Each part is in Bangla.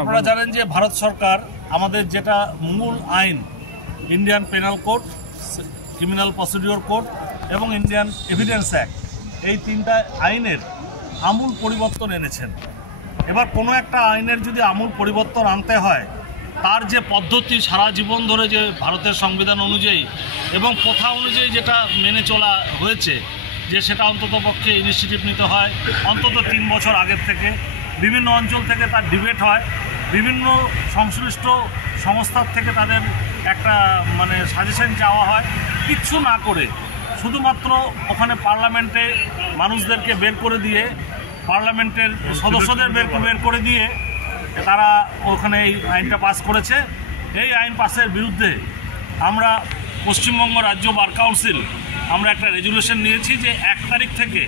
আপনারা জানেন যে ভারত সরকার আমাদের যেটা মূল আইন Indian penal code, criminal procedure code এবং ইন্ডিয়ান এভিডেন্স অ্যাক্ট, এই তিনটা আইনের আমূল পরিবর্তন এনেছেন। এবার কোনো একটা আইনের যদি আমূল পরিবর্তন আনতে হয়, তার যে পদ্ধতি সারা জীবন ধরে যে ভারতের সংবিধান অনুযায়ী এবং প্রথা অনুযায়ী যেটা মেনে চলা হয়েছে, যে সেটা অন্ততপক্ষে ইনিশিয়েটিভ নিতে হয় অন্তত 3 বছর আগের থেকে, বিভিন্ন অঞ্চল থেকে তার ডিবেট হয়, বিভিন্ন সংশ্লিষ্ট সংস্থার থেকে তাদের একটা সাজেশন চাওয়া হয়, কিচ্ছু না করে শুধুমাত্র ওখানে পার্লামেন্টে মানুষদেরকে বের করে দিয়ে, পার্লামেন্টের সদস্যদের বের করে দিয়ে তারা ওখানে এই আইনটা পাস করেছে। এই আইন পাসের বিরুদ্ধে আমরা পশ্চিমবঙ্গ রাজ্য বার কাউন্সিল আমরা একটা রেজুলেশন নিয়েছি যে 1 তারিখ থেকে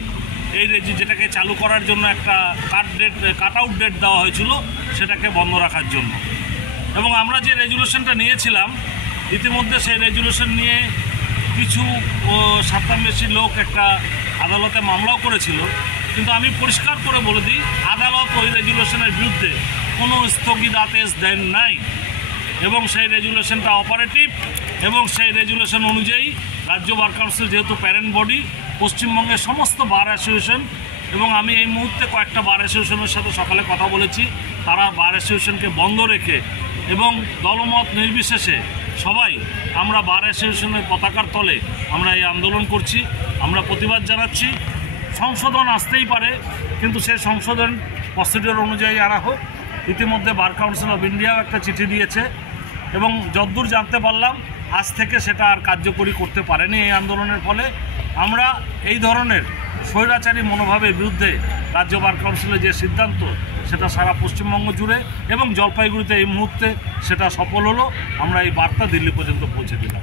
এই যেটাকে চালু করার জন্য একটা কাট আউট ডেট দেওয়া হয়েছিল, সেটাকে বন্ধ রাখার জন্য। এবং আমরা যে রেজুলেশনটা নিয়েছিলাম, ইতিমধ্যে সেই রেজুলেশন নিয়ে কিছু স্বার্থান্বেষী লোক একটা আদালতে মামলাও করেছিল, কিন্তু আমি পরিষ্কার করে বলে দিই, আদালত ওই রেজুলেশনের বিরুদ্ধে কোনো স্থগিতাদেশ দেন নাই এবং সেই রেজুলেশনটা অপারেটিভ এবং সেই রেজুলেশন অনুযায়ী রাজ্য বার কাউন্সিল যেহেতু প্যারেন্ট বডি, পশ্চিমবঙ্গের সমস্ত বার অ্যাসোসিয়েশন, এবং আমি এই মুহূর্তে কয়েকটা বার অ্যাসোসিয়েশনের সাথে সকালে কথা বলেছি, তারা বার অ্যাসোসিয়েশনকে বন্ধ রেখে এবং দলমত নির্বিশেষে সবাই আমরা বার অ্যাসোসিয়েশনের পতাকার তলে আমরা এই আন্দোলন করছি। আমরা প্রতিবাদ জানাচ্ছি। সংশোধন আসতেই পারে, কিন্তু সেই সংশোধন প্রসিডিওর অনুযায়ী আনা হোক। ইতিমধ্যে বার কাউন্সিল অফ ইন্ডিয়াও একটা চিঠি দিয়েছে এবং যতদূর জানতে পারলাম আজ থেকে সেটা আর কার্যকরী করতে পারেনি এই আন্দোলনের ফলে। আমরা এই ধরনের স্বৈরাচারী মনোভাবের বিরুদ্ধে রাজ্য বার কাউন্সিলের যে সিদ্ধান্ত, সেটা সারা পশ্চিমবঙ্গ জুড়ে এবং জলপাইগুড়িতে এই মুহূর্তে সেটা সফল হলো। আমরা এই বার্তা দিল্লি পর্যন্ত পৌঁছে দিলাম।